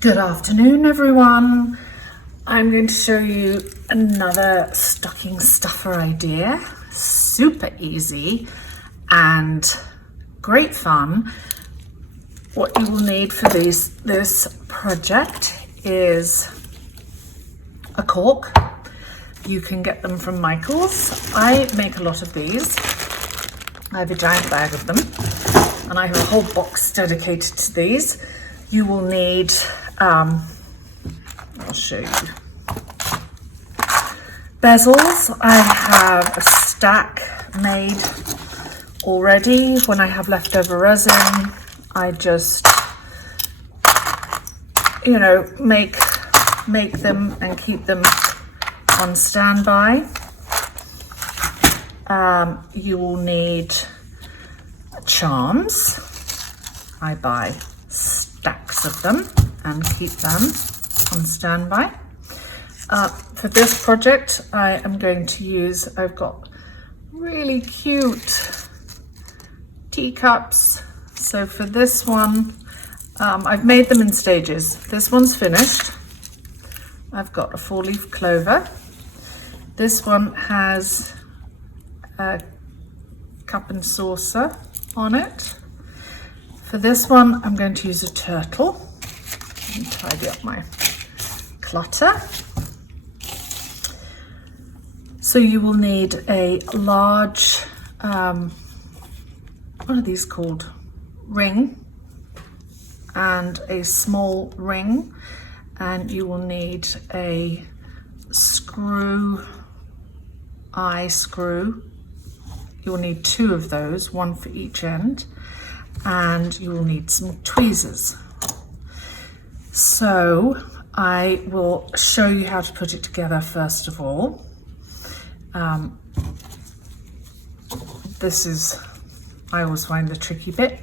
Good afternoon, everyone. I'm going to show you another stocking stuffer idea. Super easy and great fun. What you will need for this project is a cork. You can get them from Michael's. I make a lot of these. I have a giant bag of them and I have a whole box dedicated to these. You will need, I'll show you, bezels. I have a stack made already. When I have leftover resin, I just, make them and keep them on standby. You will need charms. I buy stacks of them and keep them on standby. For this project, I am going to use, I've got really cute teacups. So for this one, I've made them in stages. This one's finished. I've got a 4-leaf clover. This one has a cup and saucer on it. For this one, I'm going to use a turtle and tidy up my clutter. So you will need a large, what are these called? Ring, and a small ring, and you will need a eye screw. You will need 2 of those, 1 for each end. And you will need some tweezers. So I will show you how to put it together first of all. This is, I always find the tricky bit.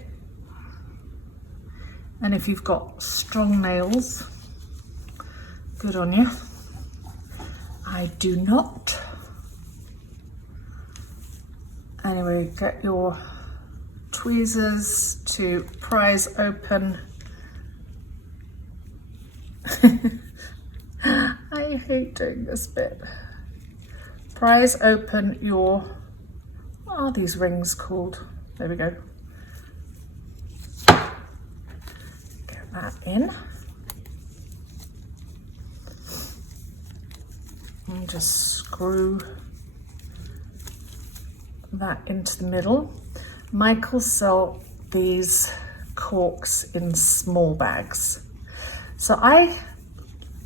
And if you've got strong nails, good on you. I do not. Anyway, get your tweezers to prise open. I hate doing this bit. Prise open your, what are these rings called? There we go. Get that in. And just screw that into the middle. Michael sell these corks in small bags. So I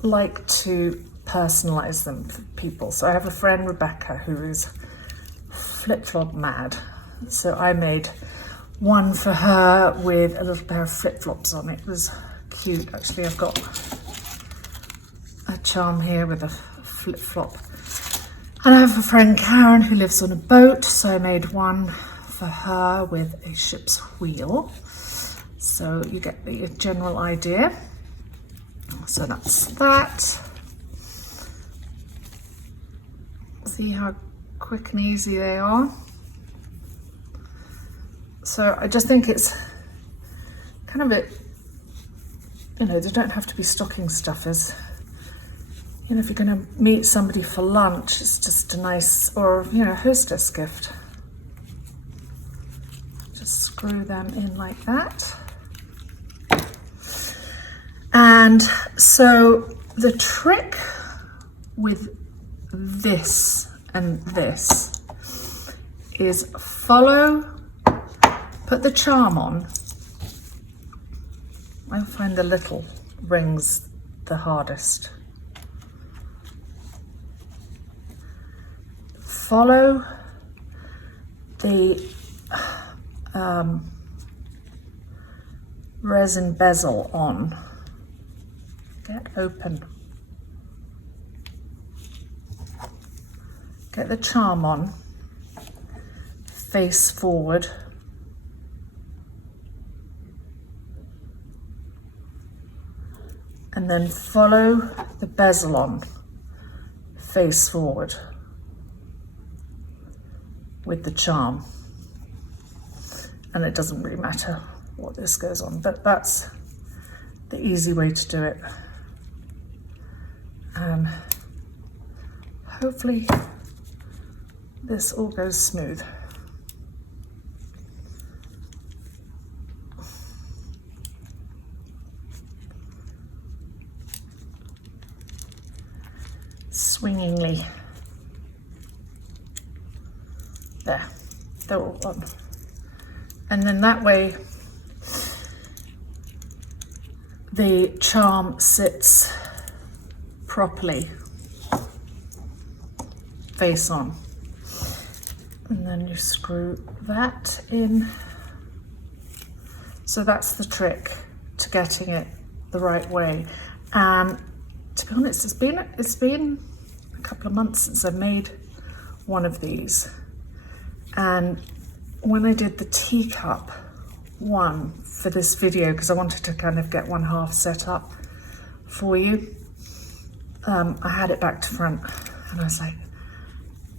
like to personalize them for people. So I have a friend, Rebecca, who is flip-flop mad. So I made one for her with a little pair of flip-flops on it. It was cute. Actually, I've got a charm here with a flip-flop. And I have a friend, Karen, who lives on a boat. So I made one for her with a ship's wheel. So you get the general idea. So that's that. See how quick and easy they are. So I just think it's kind of they don't have to be stocking stuffers. If you're going to meet somebody for lunch, it's just a nice, or hostess gift. Just screw them in like that. And so the trick with this and this is put the charm on. I find the little rings the hardest. Follow the resin bezel on. Get open. Get the charm on. Face forward. And then follow the bezel on. Face forward with the charm. And it doesn't really matter what this goes on, but that's the easy way to do it. And hopefully this all goes smooth. Swingingly. There, they're all on. And then that way the charm sits properly, face on. And then you screw that in. So that's the trick to getting it the right way. And to be honest, it's been a couple of months since I made one of these. And when I did the teacup one for this video, because I wanted to kind of get one half set up for you, I had it back to front and I was like,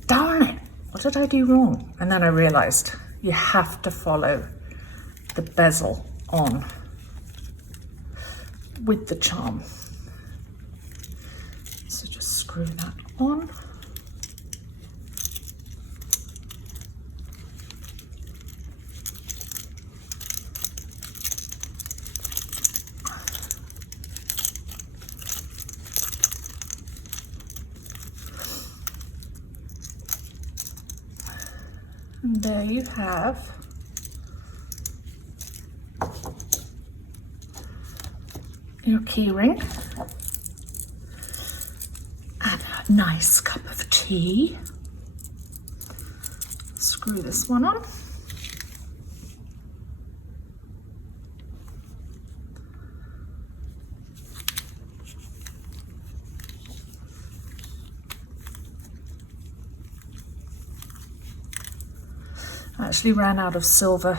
darn it, what did I do wrong? And then I realized you have to follow the bezel on with the charm. So just screw that on. And there you have your key ring and a nice cup of tea. Screw this one on. I actually ran out of silver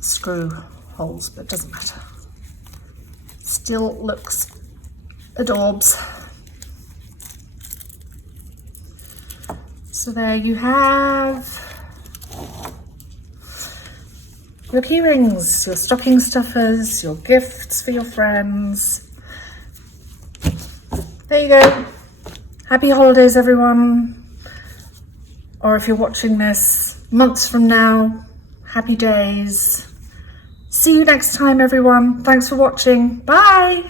screw holes, but it doesn't matter. Still looks adorbs. So there you have your key rings, your stocking stuffers, your gifts for your friends. There you go. Happy holidays, everyone. Or if you're watching this months from now, happy days. See you next time, everyone. Thanks for watching. Bye.